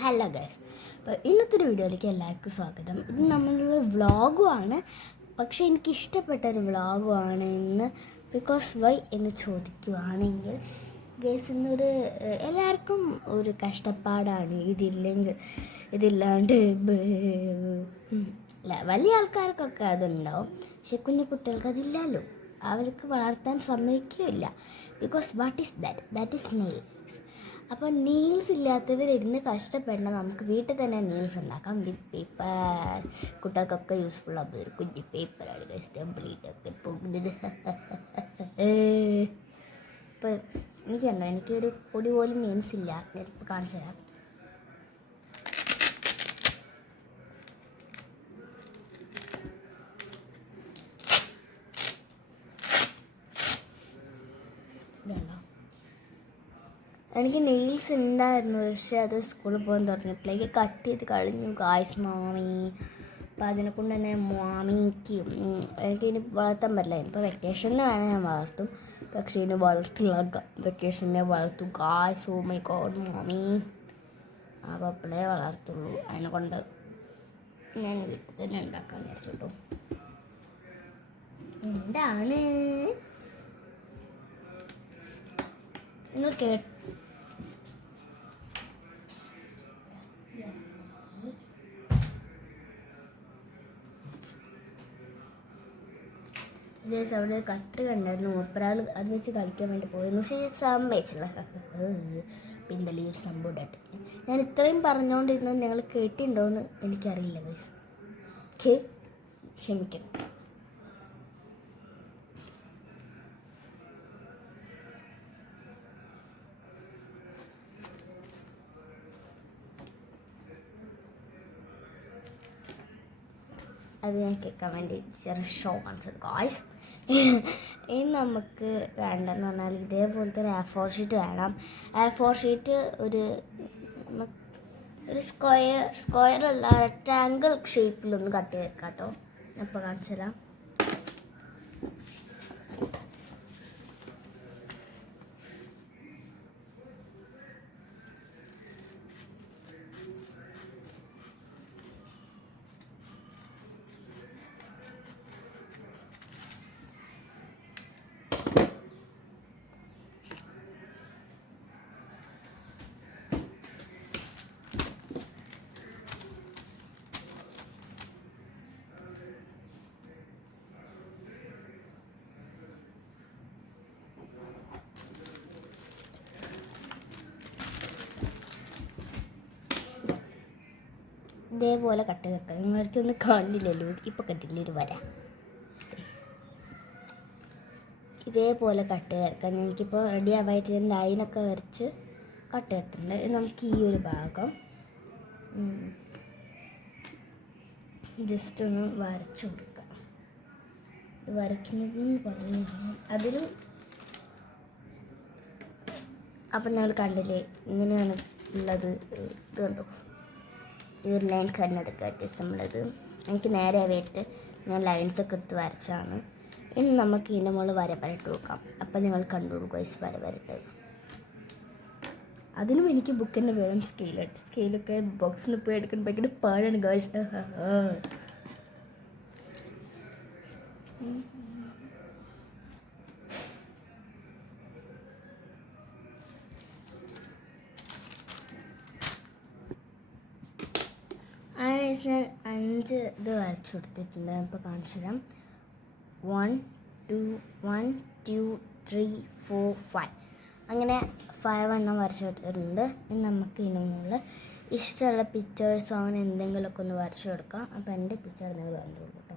Hello guys, അപ്പോൾ ഇന്നത്തെ ഒരു വീഡിയോയിലേക്ക് എല്ലാവർക്കും സ്വാഗതം. ഇത് നമ്മളൊരു വ്ളോഗുമാണ്, പക്ഷേ എനിക്കിഷ്ടപ്പെട്ടൊരു വ്ളോഗുമാണ് ഇന്ന്. ബിക്കോസ് വൈ എന്ന് ചോദിക്കുകയാണെങ്കിൽ ഗൈസ്, ഇന്നൊരു എല്ലാവർക്കും ഒരു കഷ്ടപ്പാടാണ്. ഇതില്ലാണ്ട് വലിയ ആൾക്കാർക്കൊക്കെ അതുണ്ടാവും, പക്ഷെ കുഞ്ഞു കുട്ടികൾക്ക് അതില്ലല്ലോ. അവർക്ക് വളർത്താൻ സമ്മതിക്കുകയില്ല. Because what is that is nails. അപ്പോൾ നെയിൽസ് ഇല്ലാത്തവരിരുന്ന് കഷ്ടപ്പെടണം. നമുക്ക് വീട്ടിൽ തന്നെ നെയിൽസ് ഉണ്ടാക്കാം വിത്ത് പേപ്പർ. കുട്ടികൾക്കൊക്കെ യൂസ്ഫുൾ ആകുന്ന ഒരു കുഞ്ഞു പേപ്പറാണ് സ്റ്റംബിളിട്ടൊക്കെ പോകുന്നത്. ഇപ്പോൾ എനിക്കുണ്ടോ, എനിക്കൊരു പൊടി പോലും നെയിൽസ് ഇല്ല. ഞാനിപ്പോൾ കാണിച്ചു തരാം. ഇതുണ്ടോ, എനിക്ക് നെയിൽസ് ഉണ്ടായിരുന്നു, പക്ഷേ അത് സ്കൂളിൽ പോകാൻ തുടങ്ങിയപ്പോഴേക്ക് കട്ട് ചെയ്ത് കളഞ്ഞു ഗായ്സ് മാമി. അപ്പം അതിനെ കൊണ്ട് തന്നെ മാമിക്ക് എനിക്കിനി വളർത്താൻ പറ്റില്ല. ഇപ്പോൾ വെക്കേഷന് വേണേൽ ഞാൻ വളർത്തും, പക്ഷേ ഇനി വളർത്തില്ല. വെക്കേഷനെ വളർത്തും ഗായ്സ്. ഓ മൈ ഗോഡ് മാമി. അപ്പോൾ അപ്പോഴേ വളർത്തുള്ളൂ. അതിനെ കൊണ്ട് ഞാൻ വീട്ടിൽ തന്നെ ഉണ്ടാക്കാൻ വിചാരിച്ചു. എന്താണ് നിങ്ങൾ ദിവസം അവിടെ ഒരു കത്രിക ഉണ്ടായിരുന്നു. ഒരാൾ അത് വെച്ച് കളിക്കാൻ വേണ്ടി പോയിരുന്നു, പക്ഷേ സമ്മതിച്ചില്ല. പിന്നല്ലേ ഈ ഒരു സംഭവം ഉണ്ടായിട്ട് ഞാൻ ഇത്രയും പറഞ്ഞുകൊണ്ടിരുന്നത് നിങ്ങൾ കേട്ടിട്ടുണ്ടോയെന്ന് എനിക്കറിയില്ല ഗൈസ്. ക്ഷമിക്കണം. അത് ഞാൻ കേൾക്കാൻ വേണ്ടി ചെറിയ ഷോ കാണിച്ചത് ഗായ്സ്. ഇനി നമുക്ക് വേണ്ടെന്ന് പറഞ്ഞാൽ ഇതേപോലത്തെ ഒരു A4 ഷീറ്റ് വേണം. A4 ഷീറ്റ് ഒരു സ്ക്വയറുള്ള റെക്റ്റാങ്കിൾ ഷേപ്പിലൊന്ന് കട്ട് ചെയ്ത് വെക്കാം കേട്ടോ. അപ്പോൾ കാണിച്ചു തരാം. ഇതേപോലെ കട്ട് കിട്ടുക. നിങ്ങൾക്കൊന്നും കാണില്ലല്ലോ, ഇപ്പോൾ കണ്ടില്ലേ ഒരു വര. ഇതേപോലെ കട്ട് ചേർക്കാം. എനിക്കിപ്പോൾ റെഡി ആവായിട്ട് ഞാൻ ലൈനൊക്കെ വരച്ച് കട്ട് എടുത്തിട്ടുണ്ട്. നമുക്ക് ഈ ഒരു ഭാഗം ജസ്റ്റ് ഒന്ന് വരച്ചു കൊടുക്കാം. ഇത് വരയ്ക്കുന്നതെന്ന് പറഞ്ഞു അതിലും. അപ്പം നിങ്ങൾ കണ്ടില്ലേ, ഇങ്ങനെയാണ് ഉള്ളത്. ഇത് കണ്ടോ, ഈ ഒരു ലൈൻ കണ്ണതൊക്കെ അഡ്ജസ്റ്റ് നമ്മളത് എനിക്ക് നേരെ ആയിട്ട് ഞാൻ ലൈൻസൊക്കെ എടുത്ത് വരച്ചാണ്. ഇനി നമുക്ക് ഇതിൻ്റെ മുകളിൽ വരട്ട് കൊടുക്കാം. അപ്പം നിങ്ങൾ കണ്ടോളൂ ഗൈസ്, വരട്ടത്. അതിനും എനിക്ക് ബുക്ക് തന്നെ വേണം. സ്കെയിലൊക്കെ ബോക്സിൽ പോയി എടുക്കാൻ ഭയങ്കര പാടാണ് ഗൈസ്. ഞാൻ 5 ഇത് വരച്ചു കൊടുത്തിട്ടുണ്ട്. ഇപ്പോൾ കാണിച്ചു തരാം. 1 2 1 2 3 4 5 അങ്ങനെ 5 എണ്ണം വരച്ചു കൊടുത്തിട്ടുണ്ട്. ഇനി നമുക്ക് ഇതിന് മുകളിൽ ഇഷ്ടമുള്ള പിക്ചേഴ്സോ അങ്ങനെ എന്തെങ്കിലുമൊക്കെ ഒന്ന് വരച്ചു കൊടുക്കാം. അപ്പോൾ എൻ്റെ പിക്ചർ നിങ്ങൾ കണ്ടോളൂ കേട്ടോ.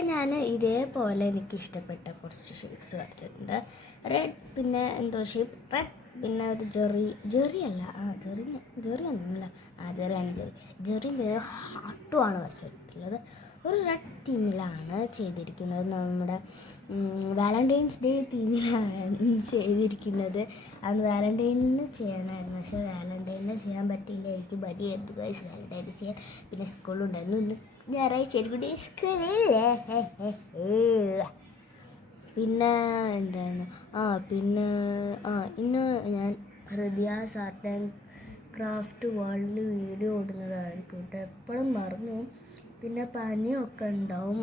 അപ്പം ഞാൻ ഇതേപോലെ എനിക്ക് ഇഷ്ടപ്പെട്ട കുറച്ച് ഷേപ്സ് വരച്ചിട്ടുണ്ട്. റെഡ്, പിന്നെ എന്തോ ഷേപ്പ് റെഡ്, പിന്നെ ഒരു ജെറി അല്ല, ജെറി ഒന്നുമില്ല, ജെറിയാണ് ജെറി പിന്നെ ഹാർട്ടുമാണ് വരച്ചിട്ടുള്ളത്. ഒരു റെഡ് തീമിലാണ് ചെയ്തിരിക്കുന്നത്. നമ്മുടെ വാലന്റൈൻസ് ഡേ തീമിലാണ് ചെയ്തിരിക്കുന്നത്. അന്ന് വാലന്റൈനിന് ചെയ്യാനായിരുന്നു, പക്ഷേ വാലന്റൈനിന് ചെയ്യാൻ പറ്റിയില്ല. എനിക്ക് മടിയായിരുന്നു ഗൈസ് വാലന്റൈന് ചെയ്യാൻ. പിന്നെ സ്കൂളുണ്ടായിരുന്നു, ഇന്ന് ഞായറാഴ്ച കൂടി സ്കൂളില്ലേ. പിന്നെ എന്തായിരുന്നു, പിന്നെ ഇന്ന് ഞാൻ ഹൃദയാസ് ആർട്ട് ആൻഡ് ക്രാഫ്റ്റ് വേൾഡിൽ വീഡിയോ ഇടുന്നതായിരിക്കും കേട്ടോ. എപ്പോഴും മറന്നു. പിന്നെ പനിയൊക്കെ ഉണ്ടാവും,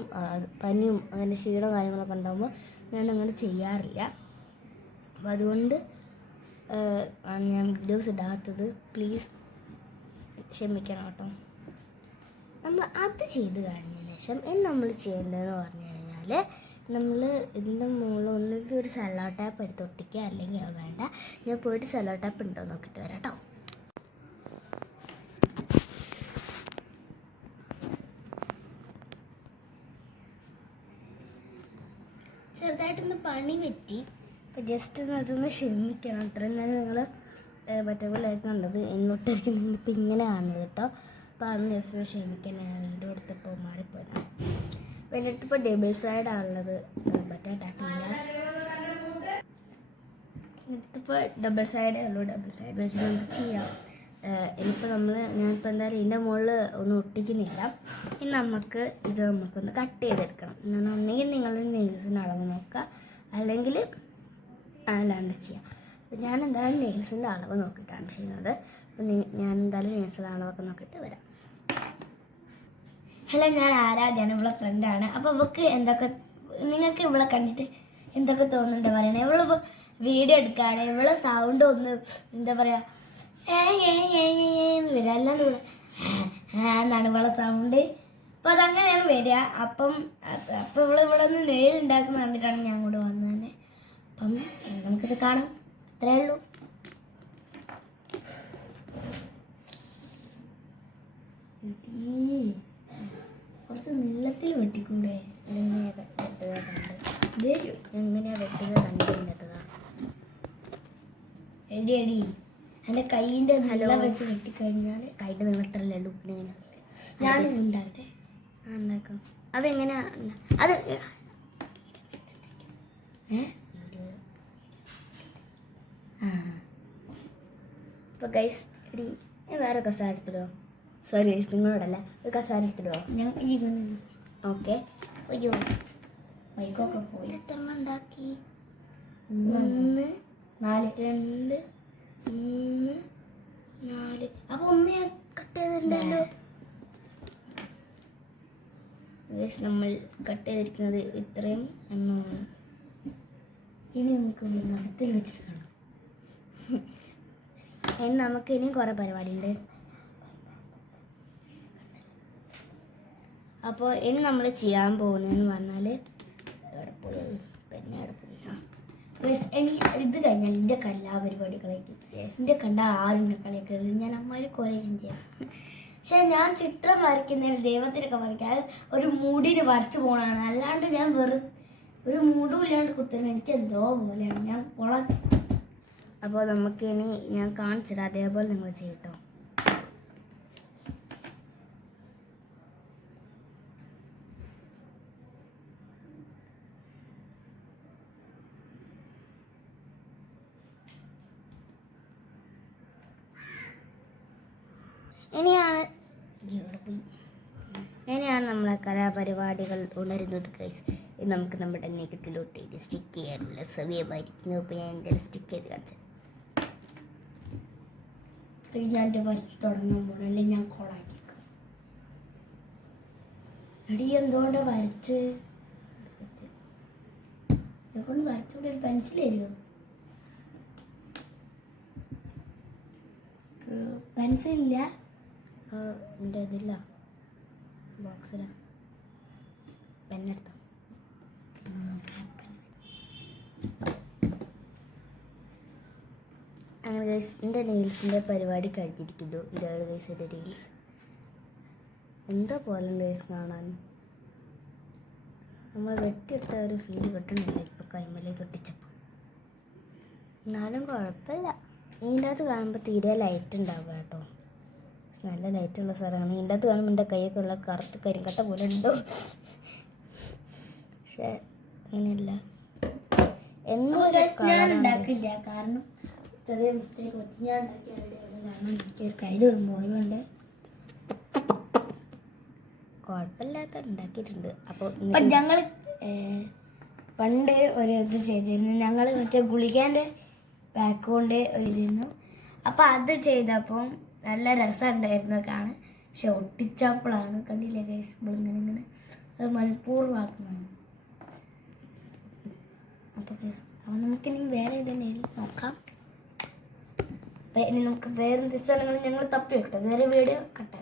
പനിയും അങ്ങനെ ക്ഷീണവും കാര്യങ്ങളൊക്കെ ഉണ്ടാകുമ്പോൾ ഞാൻ അങ്ങനെ ചെയ്യാറില്ല. അപ്പോൾ അതുകൊണ്ട് ഞാൻ വീഡിയോസ് ഇടാത്തത്, പ്ലീസ് ക്ഷമിക്കണം കേട്ടോ. നമ്മൾ അത് ചെയ്ത് കഴിഞ്ഞതിന് ശേഷം നമ്മൾ ചെയ്യേണ്ടതെന്ന് പറഞ്ഞു കഴിഞ്ഞാൽ, നമ്മൾ ഇതിൻ്റെ മുകളിൽ ഒന്നുകിൽ ഒരു സെല്ലോ ടാപ്പ് എടുത്ത് ഒട്ടിക്കുക, അല്ലെങ്കിൽ അത് വേണ്ട, ഞാൻ പോയിട്ട് സെല്ലോ ടാപ്പ് ഉണ്ടോ നോക്കിയിട്ട് വരാം കേട്ടോ. ചെറുതായിട്ടൊന്ന് പണി പറ്റി, അപ്പോൾ ജസ്റ്റ് ഒന്ന് അതൊന്ന് ക്ഷമിക്കണം. അത്രയും നേരം നിങ്ങൾ മറ്റേ പോലെ കണ്ടത് എന്നോട്ടായിരിക്കും നിങ്ങളിപ്പോൾ ഇങ്ങനെ കാണുന്നത് കേട്ടോ. അപ്പോൾ അതൊന്ന് ജസ്റ്റ് ക്ഷമിക്കണം, ഞാൻ വീഡിയോ എടുത്തപ്പോൾ മാറിപ്പോയി. അപ്പോൾ എൻ്റെ അടുത്തിപ്പോൾ ഡബിൾ സൈഡാണുള്ളത്, മറ്റേ ടാക്കില്ല. എടുത്തിപ്പോൾ ഡബിൾ സൈഡേ ഉള്ളൂ, ഡബിൾ സൈഡ് വെച്ച് നമുക്ക് ചെയ്യാം. ഇനിയിപ്പോൾ ഞാനിപ്പോൾ എന്തായാലും ഇതിൻ്റെ മുകളിൽ ഒന്നും ഒട്ടിക്കുന്നില്ല. ഇനി നമുക്കൊന്ന് കട്ട് ചെയ്തെടുക്കണം. ഒന്നെങ്കിൽ നിങ്ങളുടെ നെയിൽസിൻ്റെ അളവ് നോക്കുക, അല്ലെങ്കിൽ അല്ലാണ്ട് ചെയ്യാം. അപ്പോൾ ഞാൻ എന്തായാലും നെയിൽസിൻ്റെ അളവ് നോക്കിയിട്ടാണ് ചെയ്യുന്നത്. അപ്പോൾ ഞാൻ എന്തായാലും നെയിൽസിൻ്റെ അളവൊക്കെ നോക്കിയിട്ട് വരാം. ഹലോ, ഞാൻ ആരാധ്യാണ്, ഇവളെ ഫ്രണ്ടാണ്. അപ്പോൾ നിങ്ങൾക്ക് ഇവളെ കണ്ടിട്ട് എന്തൊക്കെ തോന്നുന്നുണ്ട് പറയണേ. ഇവളിപ്പോൾ വീഡിയോ എടുക്കുകയാണ്, ഇവളെ സൗണ്ട് ഒന്ന് എന്താ പറയുക എന്ന് വരിക, അല്ലാണ്ട് ഇവിടെ എന്നാണ് ഇവളെ സൗണ്ട്. അപ്പോൾ അതങ്ങനെയാണ് വരിക. അപ്പോൾ ഇവിടെ നിന്ന് നെയിലുണ്ടാക്കുന്ന കണ്ടിട്ടാണ് ഞാൻ കൂടെ വന്നത് തന്നെ. അപ്പം നമുക്കിത് കാണാം, അത്രേ ഉള്ളൂ. കുറച്ച് നീളത്തിൽ വെട്ടിക്കൂടെ? എങ്ങനെയാ വെട്ടുക കണ്ട് എങ്ങനെയാ വെട്ടുക കണ്ടിട്ടതാ എടി എൻ്റെ കൈയിൻ്റെ നല്ല വെച്ച് വെട്ടിക്കഴിഞ്ഞാൽ കൈൻ്റെ നീളത്തിലല്ലേ ഉപ്പിനെ ഞാനും ഉണ്ടാകട്ടെ ഉണ്ടാക്കാം. അതെങ്ങനെയാ അത് ഇപ്പോൾ ഗൈസ് എടി ഞാൻ വേറെ കസാര എടുത്തിടോ. സോറി ഗൈസ്, നിങ്ങളോടല്ല, ഒരു കസാര എടുത്തിടോ. ഞാൻ ഈ ഓക്കെ. അയ്യോ മൈക്കൊക്കെ പോയി. എത്ര ഉണ്ടാക്കി? 1 4 2 3 4. അപ്പോൾ ഒന്ന് ഞാൻ കട്ട് ചെയ്തിട്ടുണ്ടല്ലോ. ഗൈസ് നമ്മൾ കട്ട് ചെയ്തിരിക്കുന്നത് ഇത്രയും എണ്ണമാണ്. ഇനി നമുക്ക് നടത്തിൽ വെച്ചിട്ട് കാണാം. നമുക്ക് ഇനിയും കുറേ പരിപാടിയുണ്ട്. അപ്പോൾ ഇനി നമ്മൾ ചെയ്യാൻ പോകുന്നതെന്ന് പറഞ്ഞാൽ എവിടെ പോയി പിന്നെ എവിടെ പോയി ഇനി ഇത് കഴിഞ്ഞാൽ എൻ്റെ കല്ലാ പരിപാടികളായിരിക്കും. എൻ്റെ കണ്ട ആരും കളിയാക്കരുത്, ഞാൻ അമ്മമാർ കോളേജും ചെയ്യാം. പക്ഷേ ഞാൻ ചിത്രം വരയ്ക്കുന്നതിന് ദൈവത്തിനൊക്കെ വരയ്ക്കാൻ ഒരു മൂടിന് വരച്ച് പോകണതാണ്. അല്ലാണ്ട് ഞാൻ ഒരു മൂടും ഇല്ലാണ്ട് കുത്തുന്നത് എനിക്ക് എന്തോ പോലെയാണ്, ഞാൻ അപ്പോൾ നമുക്കിനി ഞാൻ കാണിച്ചിട്ട് അതേപോലെ നിങ്ങൾ ചെയ്യട്ടോ. ഇനിയാണ് നമ്മളെ കലാപരിപാടികൾ ഉണരുന്നത് ഗൈസ്. ഇത് നമുക്ക് നമ്മുടെ നെഗത്തിലോട്ട് സ്റ്റിക്ക് ചെയ്യാനുള്ള സമയമായിരിക്കുന്നു. ഇപ്പോൾ ഞാൻ എന്തായാലും സ്റ്റിക്ക് ചെയ്ത് കാണിച്ചത്. ഞാൻ ഫസ്റ്റ് തുടങ്ങുമ്പോൾ അല്ലെങ്കിൽ ഞാൻ കോളാക്കിയേക്കാം. എടി എന്തുകൊണ്ട് വരച്ച് ഇതുകൊണ്ട് വരച്ചുകൂടെ ഒരു പെൻസിൽ തരുമോ? പെൻസിലില്ല, എൻ്റെ ഇതില്ല, ബോക്സിലാണ്. പെന്നെടുത്തോ? അങ്ങനെ ഗൈസ് എൻ്റെ നെയിൽസിൻ്റെ പരിപാടി കഴിഞ്ഞിരിക്കുന്നു. ഇതാണ് ഗൈസ് എൻ്റെ നെയിൽസ്. എന്താ പോലെ ഗൈസ് കാണാൻ. നമ്മൾ വെട്ടിയെടുത്ത ഒരു ഫീൽ കിട്ടണില്ല ഇപ്പോൾ കൈമലേക്ക് ഒട്ടിച്ചപ്പോൾ. എന്നാലും കുഴപ്പമില്ല. ഇതിൻ്റെ അകത്ത് കാണുമ്പോൾ തീരെ ലൈറ്റ് ഉണ്ടാവുക കേട്ടോ. നല്ല ലൈറ്റുള്ള സ്ഥലമാണ്. ഇതിൻ്റെ അകത്ത് കാണുമ്പോൾ എൻ്റെ കൈയൊക്കെ ഉള്ള കറുത്ത് കരിങ്കട്ട പോലെ ഉണ്ടോ. പക്ഷേ അങ്ങനെയല്ല, എന്നും ഉണ്ടാക്കില്ല. കാരണം ചെറിയ മിസ്റ്റേക്ക് വെച്ച് ഞാൻ ഉണ്ടാക്കിയ കാരണം എനിക്കൊരു കയ്യിലൊരു മുറിവുണ്ട്. കുഴപ്പമില്ലാത്ത ഉണ്ടാക്കിയിട്ടുണ്ട്. അപ്പോൾ ഞങ്ങൾ പണ്ട് ഒരു ഇത് ചെയ്തിരുന്നു. ഞങ്ങൾ മറ്റേ ഗുളികേൻ്റെ പാക്ക് കൊണ്ട് ഒരു ഇതിരുന്നു. അപ്പോൾ അത് ചെയ്തപ്പം നല്ല രസമുണ്ടായിരുന്നു കാണാൻ. പക്ഷെ ഒട്ടിച്ചപ്പോഴാണ് കണ്ടില്ലേ ഗൈസ്, ഇങ്ങനെ അത് മനഃപൂർവ്വമാക്കുന്നതാണ്. അപ്പോൾ ഗൈസ്, അപ്പോൾ നമുക്കിനി വേറെ ഇതന്നെ നോക്കാം. ഇനി നമുക്ക് വേറെ ദിവസങ്ങൾ ഞങ്ങൾ തപ്പി വെക്കട്ടെ. വേറെ വീഡിയോ കട്ടെ.